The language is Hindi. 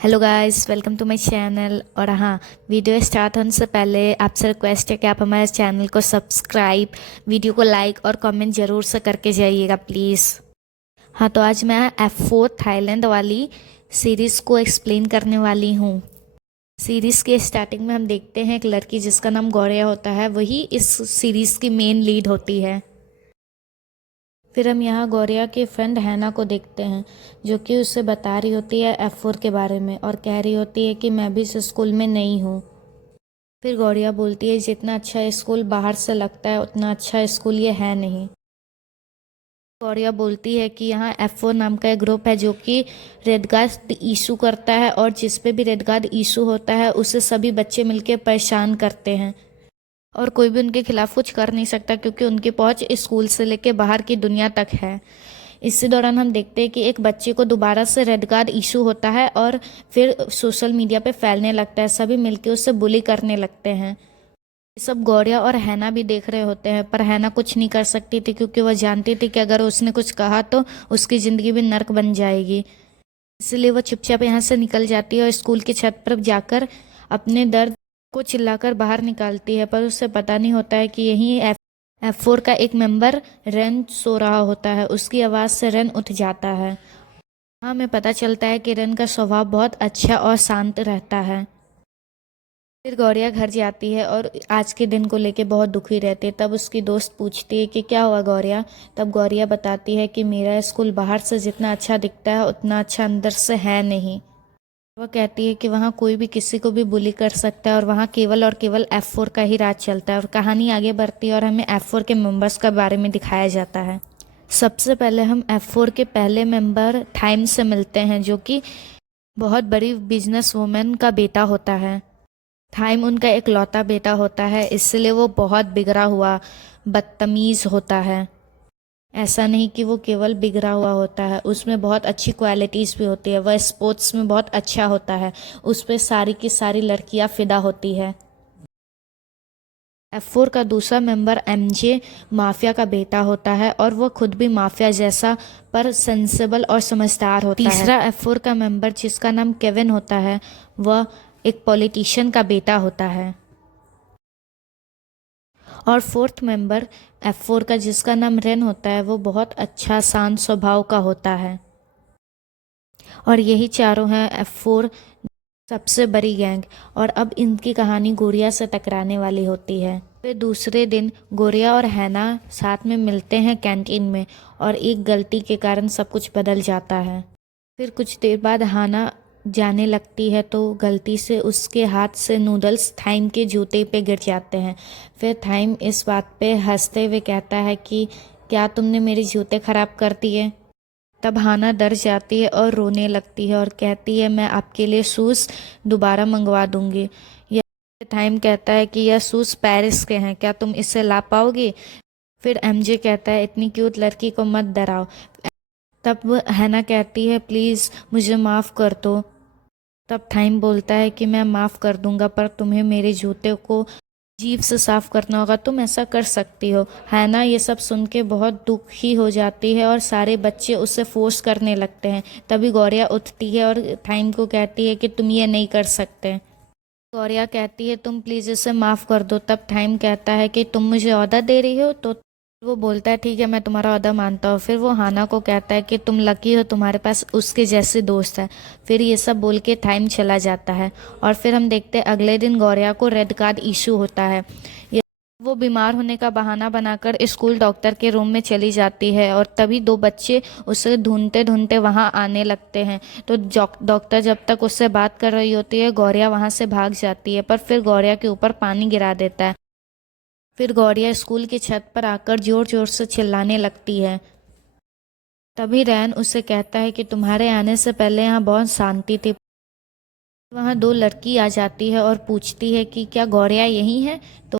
Hello guys, welcome to my channel. और हाँ, वीडियो स्टार्ट होने से पहले आपसे रिक्वेस्ट है कि आप हमारे चैनल को सब्सक्राइब, वीडियो को लाइक और कमेंट ज़रूर से करके जाइएगा प्लीज़। हाँ, तो आज मैं F4 थाईलैंड वाली सीरीज़ को एक्सप्लेन करने वाली हूँ। सीरीज़ के स्टार्टिंग में हम देखते हैं एक लड़की जिसका नाम गौरिया होता है, वही इस सीरीज़ की मेन लीड होती है। फिर हम यहाँ गौरिया के फ्रेंड हैना को देखते हैं, जो कि उससे बता रही होती है F4 के बारे में और कह रही होती है कि मैं भी इस स्कूल में नई हूँ। फिर गौरिया बोलती है जितना अच्छा स्कूल बाहर से लगता है उतना अच्छा स्कूल ये है नहीं। गौरिया बोलती है कि यहाँ F4 नाम का एक ग्रुप है जो कि रेड गार्ड इशू करता है, और जिस पे भी रेड गार्ड इशू होता है उसे सभी बच्चे मिलकर परेशान करते हैं और कोई भी उनके खिलाफ कुछ कर नहीं सकता, क्योंकि उनकी पहुंच स्कूल से लेके बाहर की दुनिया तक है। इसी दौरान हम देखते हैं कि एक बच्चे को दोबारा से रेड कार्ड इशू होता है और फिर सोशल मीडिया पे फैलने लगता है, सभी मिलके उससे बुली करने लगते हैं। ये सब गौरिया और हैना भी देख रहे होते हैं, पर हैना कुछ नहीं कर सकती थी क्योंकि वह जानती थी कि अगर उसने कुछ कहा तो उसकी ज़िंदगी भी नर्क बन जाएगी। इसलिए वह चुपचाप यहाँ से निकल जाती है और स्कूल की छत पर जाकर अपने दर्द को चिल्लाकर बाहर निकालती है, पर उसे पता नहीं होता है कि यही F4 का एक मेंबर रेन सो रहा होता है। उसकी आवाज़ से रेन उठ जाता है। हाँ, हमें पता चलता है कि रेन का स्वभाव बहुत अच्छा और शांत रहता है। फिर गौरिया घर जाती है और आज के दिन को लेके बहुत दुखी रहती है। तब उसकी दोस्त पूछती है कि क्या हुआ गौरिया। तब गौरिया बताती है कि मेरा स्कूल बाहर से जितना अच्छा दिखता है उतना अच्छा अंदर से है नहीं। वह कहती है कि वहाँ कोई भी किसी को भी बुली कर सकता है और वहाँ केवल और केवल F4 का ही राज चलता है। और कहानी आगे बढ़ती है और हमें F4 के मेंबर्स के बारे में दिखाया जाता है। सबसे पहले हम F4 के पहले मेंबर थाइम से मिलते हैं, जो कि बहुत बड़ी बिजनेस वुमेन का बेटा होता है। थाइम उनका इकलौता बेटा होता है, इसलिए वो बहुत बिगड़ा हुआ बदतमीज़ होता है। ऐसा नहीं कि वो केवल बिगड़ा हुआ होता है, उसमें बहुत अच्छी क्वालिटीज़ भी होती है। वह स्पोर्ट्स में बहुत अच्छा होता है, उस पर सारी की सारी लड़कियां फिदा होती है। F4 का दूसरा मेंबर MJ माफिया का बेटा होता है और वह खुद भी माफिया जैसा पर सेंसेबल और समझदार होता है। तीसरा F4 का मेंबर जिसका नाम केविन होता है, वह एक पॉलिटिशियन का बेटा होता है। और फोर्थ मेंबर F4 का जिसका नाम रेन होता है, वो बहुत अच्छा शांत स्वभाव का होता है। और यही चारों हैं F4 सबसे बड़ी गैंग। और अब इनकी कहानी गोरिया से टकराने वाली होती है। फिर दूसरे दिन गोरिया और हैना साथ में मिलते हैं कैंटीन में, और एक गलती के कारण सब कुछ बदल जाता है। फिर कुछ देर बाद हाना जाने लगती है तो गलती से उसके हाथ से नूडल्स थाइम के जूते पे गिर जाते हैं। फिर थाइम इस बात पे हंसते हुए कहता है कि क्या तुमने मेरे जूते खराब कर दिए। तब हाना डर जाती है और रोने लगती है और कहती है मैं आपके लिए शूज़ दोबारा मंगवा दूंगी। यह टाइम कहता है कि यह शूज़ पेरिस के हैं, क्या तुम इसे ला पाओगी। फिर MJ कहता है इतनी क्यूट लड़की को मत डराओ। तब हैना कहती है प्लीज़ मुझे माफ़ कर दो। तब टाइम बोलता है कि मैं माफ़ कर दूंगा, पर तुम्हें मेरे जूते को जीभ से साफ करना होगा, तुम ऐसा कर सकती हो। हैना ये सब सुन के बहुत दुखी हो जाती है और सारे बच्चे उससे फोर्स करने लगते हैं। तभी गौरिया उठती है और टाइम को कहती है कि तुम ये नहीं कर सकते। गौरिया कहती है तुम प्लीज़ इसे माफ़ कर दो। तब टाइम कहता है कि तुम मुझे ऑर्डर दे रही हो। तो वो बोलता है ठीक है, मैं तुम्हारा ऑर्डर मानता हूँ। फिर वो हाना को कहता है कि तुम लकी हो, तुम्हारे पास उसके जैसे दोस्त है। फिर ये सब बोल के टाइम चला जाता है। और फिर हम देखते हैं अगले दिन गौरिया को रेड कार्ड इशू होता है। वो बीमार होने का बहाना बनाकर स्कूल डॉक्टर के रूम में चली जाती है, और तभी दो बच्चे उसे ढूंढते ढूंढते वहां आने लगते हैं। तो डॉक्टर जब तक उससे बात कर रही होती है, गौरिया वहां से भाग जाती है, पर फिर गौरिया के ऊपर पानी गिरा देता है। फिर गौरिया स्कूल की छत पर आकर जोर जोर से चिल्लाने लगती है। तभी रैन उसे कहता है कि तुम्हारे आने से पहले यहाँ बहुत शांति थी। वहाँ दो लड़की आ जाती है और पूछती है कि क्या गौरिया यही है। तो